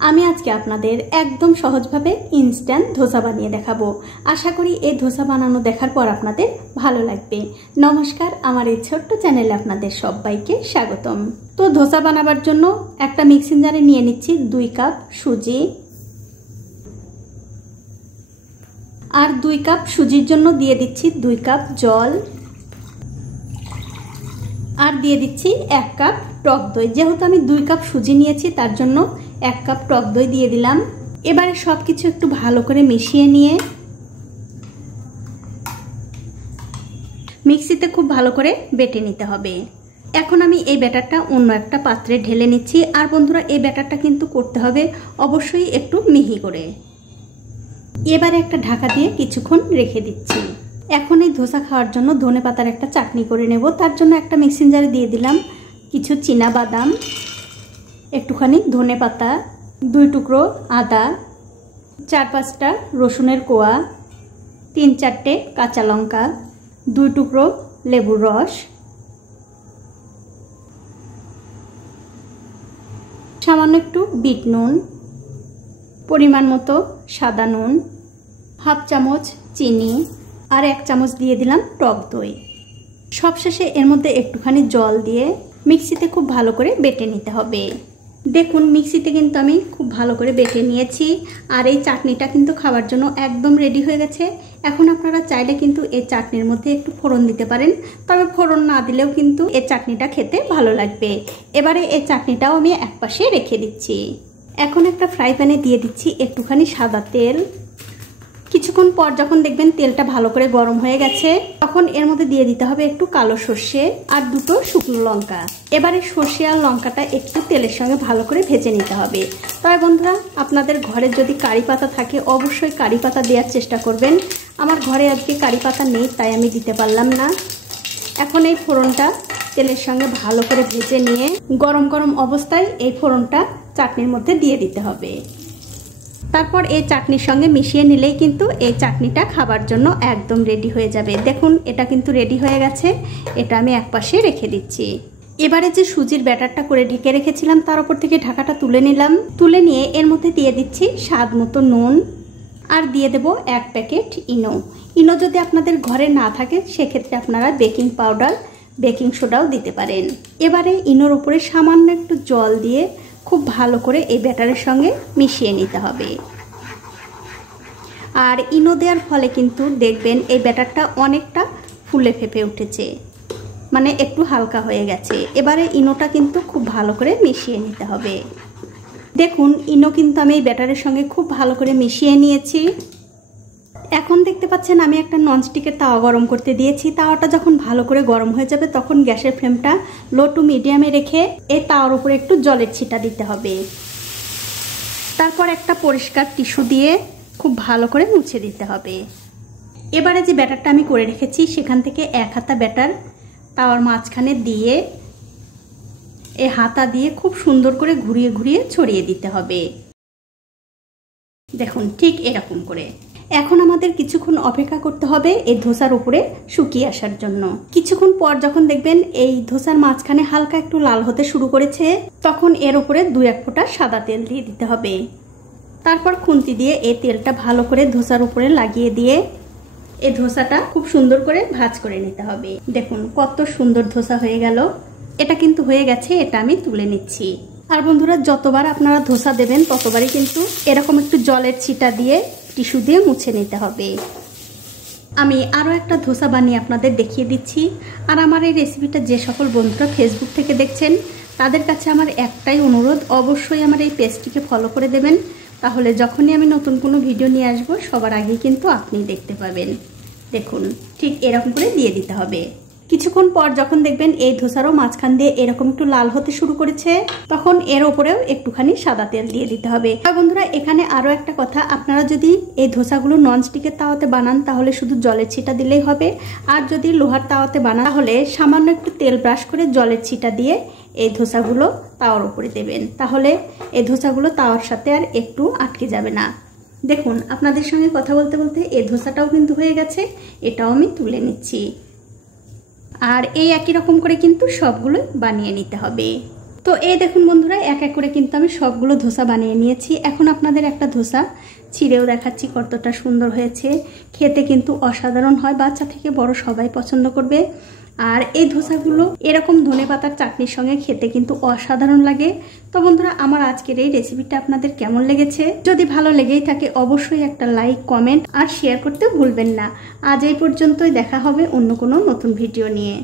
আমি আজকে আপনাদের একদম সহজভাবে ইনস্ট্যান্ট ধোসা বানিয়ে দেখাবো। আশা করি এই ধোসা বানানো দেখার পর আপনাদের ভালো লাগবে। নমস্কার, আমার এই ছোট্ট চ্যানেলে আপনাদের সবাইকে স্বাগতম। তো ধোসা বানাবার জন্য একটা মিক্সিং জারে নিয়ে নিচ্ছি 2 কাপ সুজি, আর 2 কাপ সুজির জন্য দিয়ে দিচ্ছি 2 কাপ জল, আর দিয়ে দিচ্ছি 1 কাপ টক দই। যেহেতু আমি 2 কাপ সুজি নিয়েছি তার জন্য 1 কাপ টক দই দিয়ে দিলাম। এবারে সবকিছু একটু ভালো করে মিশিয়ে নিয়ে মিক্সিতে খুব ভালো করে বেটে নিতে হবে। এখন আমি এই ব্যাটারটা অন্য একটা পাত্রে ঢেলে নিচ্ছি। আর বন্ধুরা, এই ব্যাটারটা কিন্তু করতে হবে অবশ্যই একটু মিহি করে। এবারে একটা ঢাকা দিয়ে কিছুক্ষণ রেখে দিচ্ছি। এখন এই ধোসা খাওয়ার জন্য ধনেপাতার একটা চাটনি করে নেব। তার জন্য একটা মিক্সিং জারে দিয়ে দিলাম কিছু চীনা বাদাম, একটুখানি ধনেপাতা, 2 টুকরো আদা, 4-5টা রসুনের কোয়া, 3-4টে কাঁচা লঙ্কা, 2 টুকরো লেবুর রস, সামান্য একটু বিট নুন, পরিমাণ মতো সাদা নুন, 1/2 চামচ চিনি, আর 1 চামচ দিয়ে দিলাম টক দই। সবশেষে এর মধ্যে একটুখানি জল দিয়ে মিক্সিতে খুব ভালো করে বেটে নিতে হবে। দেখুন, মিক্সিতে কিন্তু আমি খুব ভালো করে বেটে নিয়েছি। আর এই চাটনিটা কিন্তু খাওয়ার জন্য একদম রেডি হয়ে গেছে। এখন আপনারা চাইলে কিন্তু এই চাটনির মধ্যে একটু ফোড়ন দিতে পারেন, তবে ফোড়ন না দিলেও কিন্তু এই চাটনিটা খেতে ভালো লাগবে। এবারে এই চাটনিটাও আমি একপাশে রেখে দিচ্ছি। এখন একটা ফ্রাই প্যানে দিয়ে দিচ্ছি একটুখানি সাদা তেল। কিছুক্ষণ পর যখন দেখবেন তেলটা ভালো করে গরম হয়ে গেছে, তখন এর মধ্যে দিয়ে দিতে হবে একটু কালো সর্ষে আর 2টো শুকনো লঙ্কা। এবারে সর্ষে আর লঙ্কাটা একটু তেলের সঙ্গে ভালো করে ভেজে নিতে হবে। তবে বন্ধুরা, আপনাদের ঘরে যদি কারি পাতা থাকে অবশ্যই কারি পাতা দেওয়ার চেষ্টা করবেন। আমার ঘরে আজকে কারি পাতা নেই, তাই আমি দিতে পারলাম না। এখন এই ফোড়নটা তেলের সঙ্গে ভালো করে ভেজে নিয়ে গরম গরম অবস্থায় এই ফোড়নটা চাটনির মধ্যে দিয়ে দিতে হবে। তারপর এই চাটনির সঙ্গে মিশিয়ে নিলেই কিন্তু এই চাটনিটা খাবার জন্য একদম রেডি হয়ে যাবে। দেখুন, এটা কিন্তু রেডি হয়ে গেছে। এটা আমি একপাশে রেখে দিচ্ছি। এবারে যে সুজির ব্যাটারটা করে ঢেকে রেখেছিলাম তার উপর থেকে ঢাকাটা তুলে নিলাম। তুলে নিয়ে এর মধ্যে দিয়ে দিচ্ছি স্বাদ মতো নুন, আর দিয়ে দেব 1 প্যাকেট ইনো। ইনো যদি আপনাদের ঘরে না থাকে সেক্ষেত্রে আপনারা বেকিং পাউডার, বেকিং সোডাও দিতে পারেন। এবারে ইনোর উপরে সামান্য একটু জল দিয়ে খুব ভালো করে এই ব্যাটারের সঙ্গে মিশিয়ে নিতে হবে। আর ইনো দেওয়ার ফলে কিন্তু দেখবেন এই ব্যাটারটা অনেকটা ফুলে ফেপে উঠেছে, মানে একটু হালকা হয়ে গেছে। এবারে ইনোটা কিন্তু খুব ভালো করে মিশিয়ে নিতে হবে। দেখুন, ইনো কিন্তু আমি এই ব্যাটারের সঙ্গে খুব ভালো করে মিশিয়ে নিয়েছি। এখন দেখতে পাচ্ছেন আমি একটা ননস্টিকের তাওয়া গরম করতে দিয়েছি। তাওয়াটা যখন ভালো করে গরম হয়ে যাবে তখন গ্যাসের ফ্লেমটা লো টু মিডিয়ামে রেখে এই তাওয়ার উপরে একটু জলের ছিটা দিতে হবে। তারপর একটা পরিষ্কার টিস্যু দিয়ে খুব ভালো করে মুছে দিতে হবে। এবারে যে ব্যাটারটা আমি করে রেখেছি সেখান থেকে 1 হাতা ব্যাটার তাওয়ার মাঝখানে দিয়ে এই হাতা দিয়ে খুব সুন্দর করে ঘুরিয়ে ঘুরিয়ে ছড়িয়ে দিতে হবে। দেখুন, ঠিক এরকম করে। এখন আমাদের কিছুক্ষণ অপেক্ষা করতে হবে এই ধোসার উপরে শুকিয়ে আসার জন্য। কিছুক্ষণ পর যখন দেখবেন এই ধোসার মাঝখানে হালকা একটু লাল হতে শুরু করেছে, তখন এর উপরে 2-1 ফোঁটা সাদা তেল দিয়ে দিতে হবে। তারপর খুন্তি দিয়ে এই তেলটা ভালো করে ধোসার উপরে লাগিয়ে দিয়ে এই ধোসাটা খুব সুন্দর করে ভাজ করে নিতে হবে। দেখুন কত সুন্দর ধোসা হয়ে গেল। এটা কিন্তু হয়ে গেছে, এটা আমি তুলে নিচ্ছি। আর বন্ধুরা, যতবার আপনারা ধোসা দেবেন ততবারই কিন্তু এরকম একটু জলের ছিটা দিয়ে টিস্যু দিয়ে মুছে নিতে হবে। আমি আরও একটা ধোসা বানিয়ে আপনাদের দেখিয়ে দিচ্ছি। আর আমার এই রেসিপিটা যে সকল বন্ধুরা ফেসবুক থেকে দেখছেন তাদের কাছে আমার একটাই অনুরোধ, অবশ্যই আমার এই পেজটিকে ফলো করে দেবেন। তাহলে যখনই আমি নতুন কোনো ভিডিও নিয়ে আসবো সবার আগে কিন্তু আপনি দেখতে পাবেন। দেখুন, ঠিক এরকম করে দিয়ে দিতে হবে। কিছুক্ষণ পর যখন দেখবেন এই ধোসারও মাঝখান দিয়ে এরকম একটু লাল হতে শুরু করেছে, তখন এর ওপরেও একটুখানি সাদা তেল দিয়ে দিতে হবে। বন্ধুরা, এখানে আরও একটা কথা, আপনারা যদি এই ধোসাগুলো ননস্টিকের তাওয়াতে বানান তাহলে শুধু জলের ছিটা দিলেই হবে। আর যদি লোহার তাওয়াতে বানান তাহলে সামান্য একটু তেল ব্রাশ করে জলের ছিটা দিয়ে এই ধোসাগুলো তাওয়ার উপরে দেবেন। তাহলে এই ধোসাগুলো তাওয়ার সাথে আর একটু আটকে যাবে না। দেখুন, আপনাদের সঙ্গে কথা বলতে বলতে এই ধোসাটাও কিন্তু হয়ে গেছে। এটাও আমি তুলে নিচ্ছি। আর এই একই রকম করে কিন্তু সবগুলো বানিয়ে নিতে হবে। তো এই দেখুন বন্ধুরা, এক এক করে কিন্তু আমি সবগুলো ধোসা বানিয়ে নিয়েছি। এখন আপনাদের একটা ধোসা ছিঁড়েও দেখাচ্ছি কতটা সুন্দর হয়েছে। খেতে কিন্তু অসাধারণ হয়, বাচ্চা থেকে বড় সবাই পছন্দ করবে। আর এই ধোসাগুলো এরকম ধনেপাতার চাটনির সঙ্গে খেতে কিন্তু অসাধারণ লাগে। তো বন্ধুরা, আমার আজকের এই রেসিপিটা আপনাদের কেমন লেগেছে? যদি ভালো লেগেই থাকে অবশ্যই একটা লাইক, কমেন্ট আর শেয়ার করতে ভুলবেন না। আজ এই পর্যন্তই, দেখা হবে অন্য কোনো নতুন ভিডিও নিয়ে।